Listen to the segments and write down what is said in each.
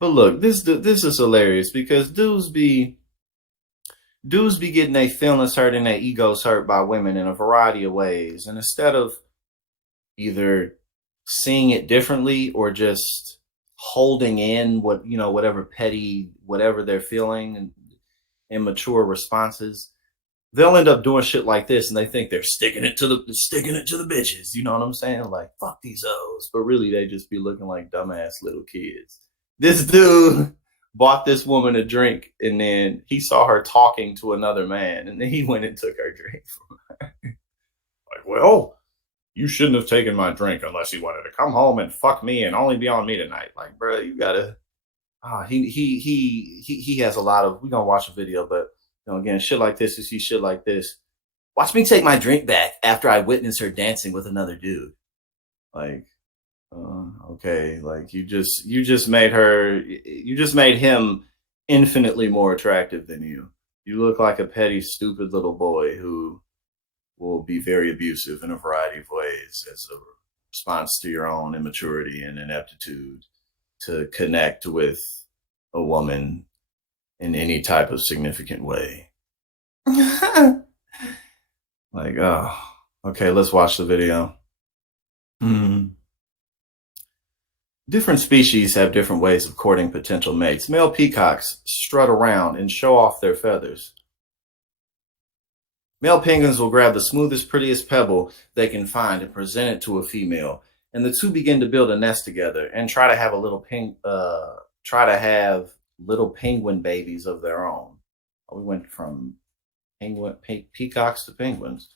But look, this is hilarious because dudes be getting their feelings hurt and their egos hurt by women in a variety of ways, and instead of either seeing it differently or just holding in what whatever petty whatever they're feeling and immature responses, they'll end up doing shit like this, and they think they're sticking it to the bitches. You know what I'm saying? Like fuck these hoes, but really they just be looking like dumbass little kids. This dude bought this woman a drink, and then he saw her talking to another man, and then he went and took her drink from her. Like, well, you shouldn't have taken my drink unless you wanted to come home and fuck me and only be on me tonight. Like, bro, you gotta. He has a lot of. We gonna watch a video, but again, shit like this. You see shit like this. Watch me take my drink back after I witness her dancing with another dude. Like, okay, like you just made him infinitely more attractive than you. You look like a petty, stupid little boy who will be very abusive in a variety of ways as a response to your own immaturity and ineptitude to connect with a woman in any type of significant way. Like, oh, okay, let's watch the video. Hmm. Different species have different ways of courting potential mates. Male peacocks strut around and show off their feathers. Male penguins will grab the smoothest, prettiest pebble they can find and present it to a female, and the two begin to build a nest together and try to have little penguin babies of their own. We went from peacocks to penguins.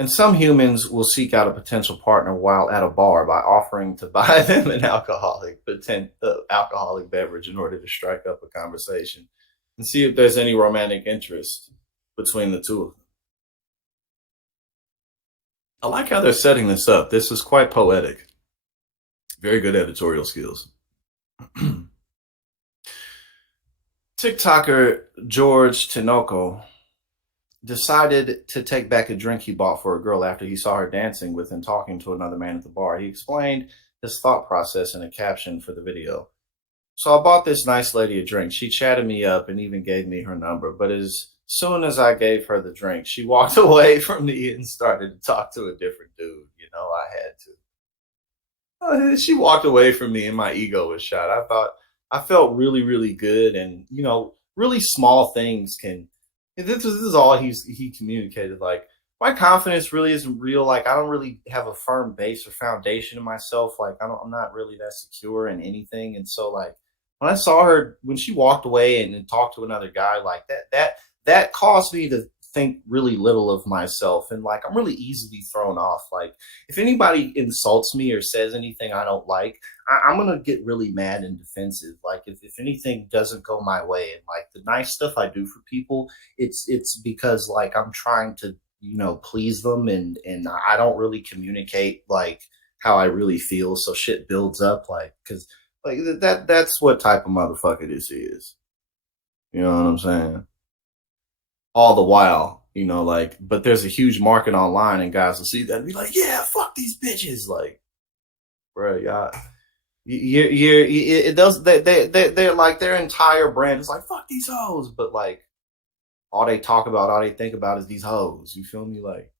And some humans will seek out a potential partner while at a bar by offering to buy them an alcoholic beverage in order to strike up a conversation and see if there's any romantic interest between the two of them. I like how they're setting this up. This is quite poetic. Very good editorial skills. TikToker George Tinoco decided to take back a drink he bought for a girl after he saw her dancing with and talking to another man at the bar. He explained his thought process in a caption for the video. So I bought this nice lady a drink. She chatted me up and even gave me her number. But as soon as I gave her the drink, she walked away from me and started to talk to a different dude. I had to. She walked away from me and my ego was shot. I felt really, really good. And, really small things can. This is all he communicated. Like, my confidence really isn't real. Like, I don't really have a firm base or foundation in myself. Like, I'm not really that secure in anything. And so, like, when I saw her, when she walked away and talked to another guy, like that caused me to think really little of myself. And like, I'm really easily thrown off. Like, if anybody insults me or says anything I don't like, I'm gonna get really mad and defensive. Like, if anything doesn't go my way, and like the nice stuff I do for people, it's because like I'm trying to please them, and I don't really communicate like how I really feel, so shit builds up, like, because like that's what type of motherfucker this is. You know what I'm saying? All the while, like, but there's a huge market online, and guys will see that and be like, yeah, fuck these bitches, like, bro, y'all. It does. They're like, their entire brand is like fuck these hoes, but like all they talk about, all they think about is these hoes. You feel me? Like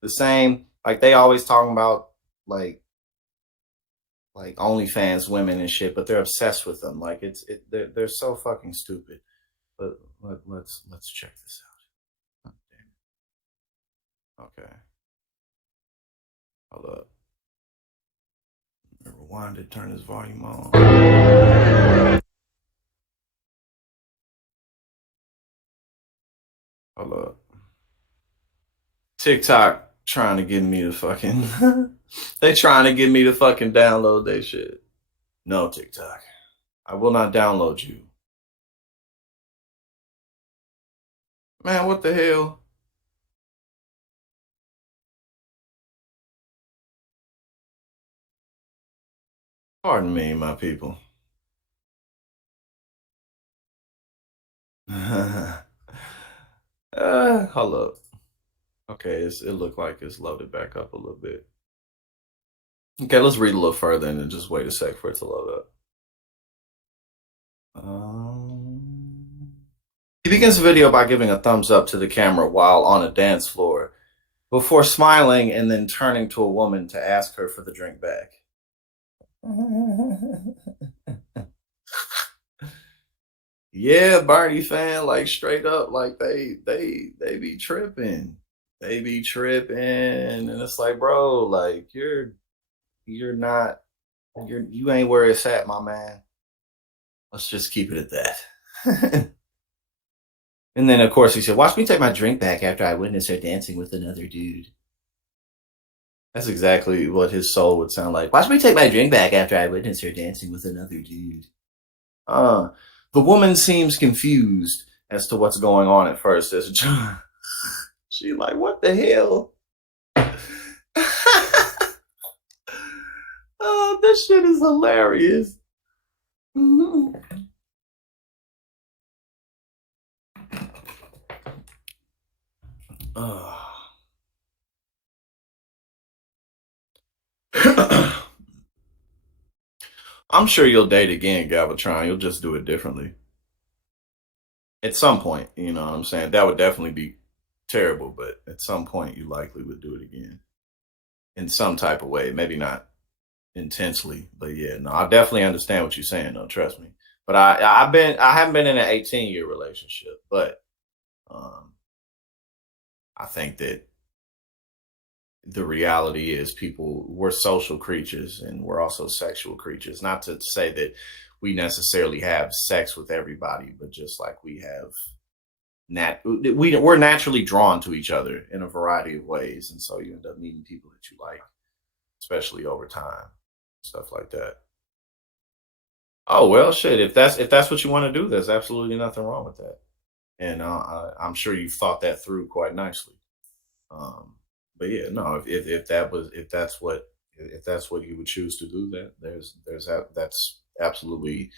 the same. Like they always talking about like OnlyFans women and shit, but they're obsessed with them. Like they're so fucking stupid. But let's check this out. Oh, okay, hold up. Rewind it. Turn this volume on. Hold up. TikTok trying to get me to fucking. They trying to get me to fucking download they shit. No, TikTok. I will not download you. Man, what the hell? Pardon me, my people. Hold up. Okay, it looked like it's loaded back up a little bit. Okay, let's read a little further and then just wait a sec for it to load up. He begins the video by giving a thumbs up to the camera while on a dance floor, before smiling and then turning to a woman to ask her for the drink back. Yeah, Barney fan, like straight up, like they be tripping. They be tripping. And it's like, bro, like you're not you ain't where it's at, my man. Let's just keep it at that. And then of course he said, watch me take my drink back after I witness her dancing with another dude. That's exactly what his soul would sound like. Watch me take my drink back after I witness her dancing with another dude. Uh, the woman seems confused as to what's going on at first. As she like, what the hell? Oh, this shit is hilarious. I'm sure you'll date again, Galvatron. You'll just do it differently. At some point, you know what I'm saying? That would definitely be terrible, but at some point you likely would do it again. In some type of way. Maybe not intensely, but yeah, no, I definitely understand what you're saying, though, trust me. But I haven't been in an 18-year relationship, but um I think that the reality is we're social creatures and we're also sexual creatures. Not to say that we necessarily have sex with everybody, but just like we have we're naturally drawn to each other in a variety of ways, and so you end up meeting people that you like, especially over time, stuff like that. Oh well, shit. If that's what you want to do, there's absolutely nothing wrong with that, and I'm sure you've thought that through quite nicely. Um, but yeah, no, if that's what you would choose to do, that that's absolutely.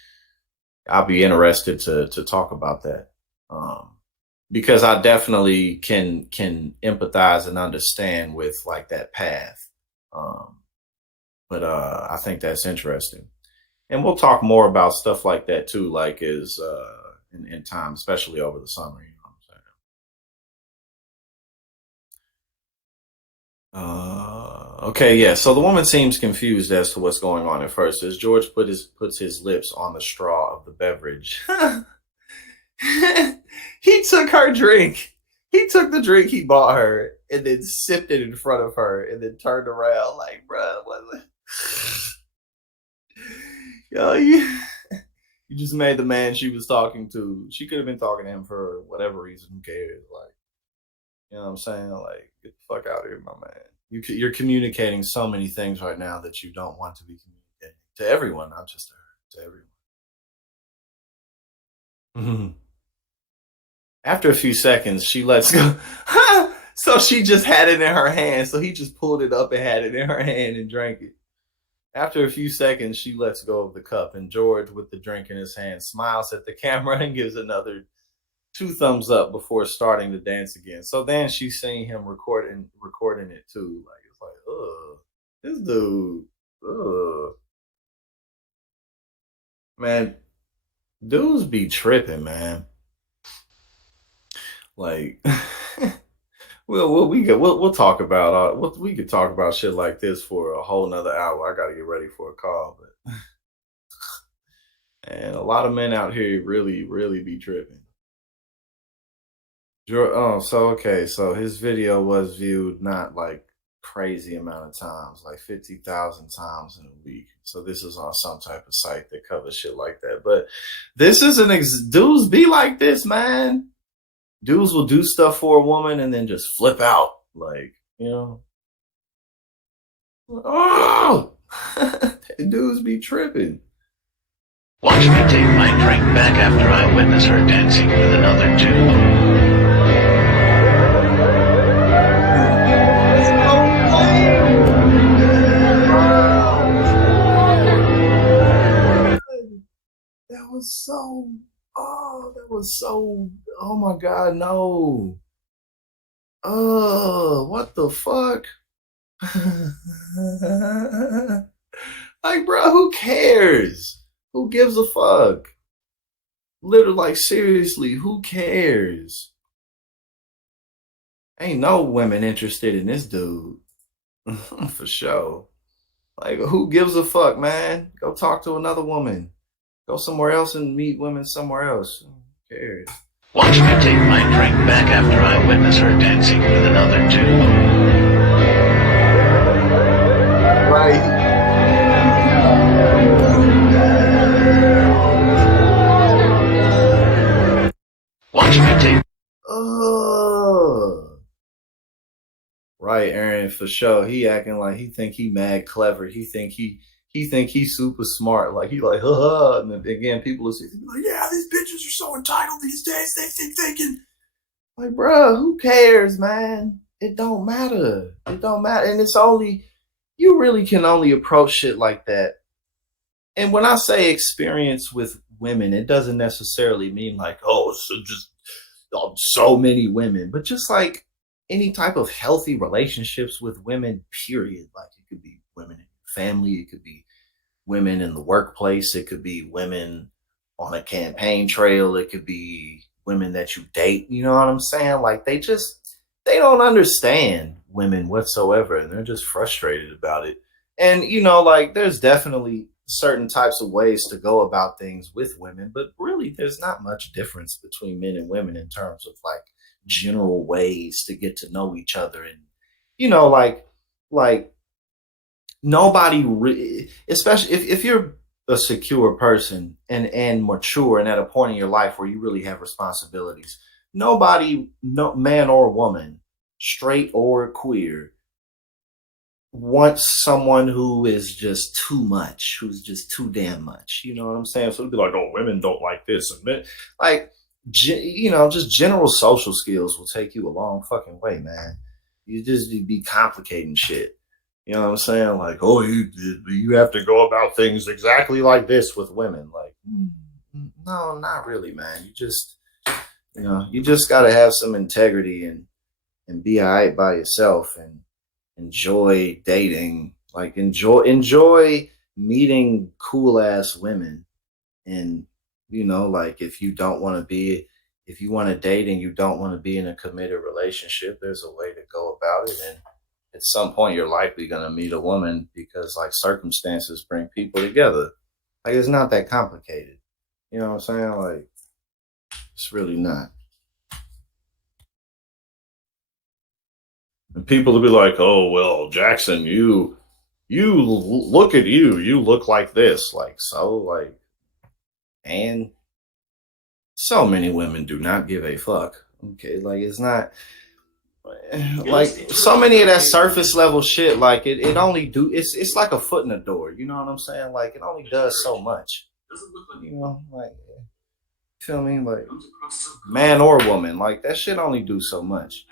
I'll be interested to talk about that, um, because I definitely can empathize and understand with like that path. Um, but I think that's interesting, and we'll talk more about stuff like that too, like is in time, especially over the summer. You know what I'm saying? Okay, yeah. So the woman seems confused as to what's going on at first. As George puts his lips on the straw of the beverage, he took her drink. He took the drink he bought her and then sipped it in front of her and then turned around like, bro, yo, you just made the man she was talking to. She could have been talking to him for whatever reason. Who cares? Like, you know what I'm saying? Like, get the fuck out of here, my man. You're communicating so many things right now that you don't want to be communicating to everyone, not just to her, to everyone. Mhm. After a few seconds, she lets go. So she just had it in her hand. So he just pulled it up and had it in her hand and drank it. After a few seconds, she lets go of the cup, and George, with the drink in his hand, smiles at the camera and gives another two thumbs up before starting to dance again. So then she's seeing him recording it too. Like it's like, ugh, this dude, ugh, man, dudes be tripping, man. Like, we'll talk about we could talk about shit like this for a whole nother hour. I got to get ready for a call, but and a lot of men out here really be tripping. Oh, so okay, so his video was viewed not like crazy amount of times, like 50,000 times in a week. So this is on some type of site that covers shit like that. But this is dudes be like this, man. Dudes will do stuff for a woman and then just flip out, like you know. Oh, dudes be tripping. Watch me take my drink back after I witness her dancing with another dude. That was so. Oh, that was so. Oh my God, no. Oh, what the fuck? Like, bro, who cares? Who gives a fuck? Literally, like, seriously, who cares? Ain't no women interested in this dude. For sure. Like, who gives a fuck, man? Go talk to another woman. Go somewhere else and meet women somewhere else. Who cares? Watch me take my drink back after I witness her dancing with another two. Right. Watch me take. Oh. Right, Aaron, for sure. He acting like he think he mad clever. He think he's super smart. Like he like, haha. And then again, people will say, like, yeah, these bitches are so entitled these days. They think they can. Like, bro, who cares, man? It don't matter. It don't matter. And it's only you really can only approach shit like that. And when I say experience with women, it doesn't necessarily mean like, oh, so just so many women, but just like any type of healthy relationships with women, period. Like it could be women in your family, it could be women in the workplace, it could be women on a campaign trail, it could be women that you date. You know what I'm saying? Like they don't understand women whatsoever, and they're just frustrated about it. And like there's definitely certain types of ways to go about things with women, but really there's not much difference between men and women in terms of like general ways to get to know each other. And like nobody especially if you're a secure person and mature and at a point in your life where you really have responsibilities, nobody, no man or woman, straight or queer, wants someone who is just too much, who's just too damn much. You know what I'm saying? So it'd be like, oh, women don't like this, and men, like, just general social skills will take you a long fucking way, man. You just be complicating shit. You know what I'm saying? Like, oh, you have to go about things exactly like this with women. Like, no, not really, man. You just got to have some integrity and be alright by yourself and enjoy dating, like enjoy meeting cool ass women. And like if you want to date and you don't want to be in a committed relationship, there's a way to go about it. And at some point you're likely going to meet a woman because like circumstances bring people together. Like it's not that complicated. You know what I'm saying? Like it's really not. And people will be like, oh well, Jackson, you look at you look like this, like, so, like, and so many women do not give a fuck. Okay, like it's not like so many of that surface level shit, like it only do it's like a foot in the door. You know what I'm saying? Like it only does so much. Like, feel me? Like man or woman, like that shit only do so much.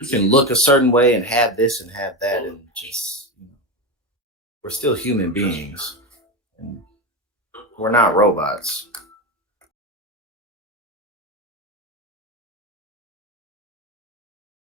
You can look a certain way and have this and have that, and just we're still human beings, and we're not robots.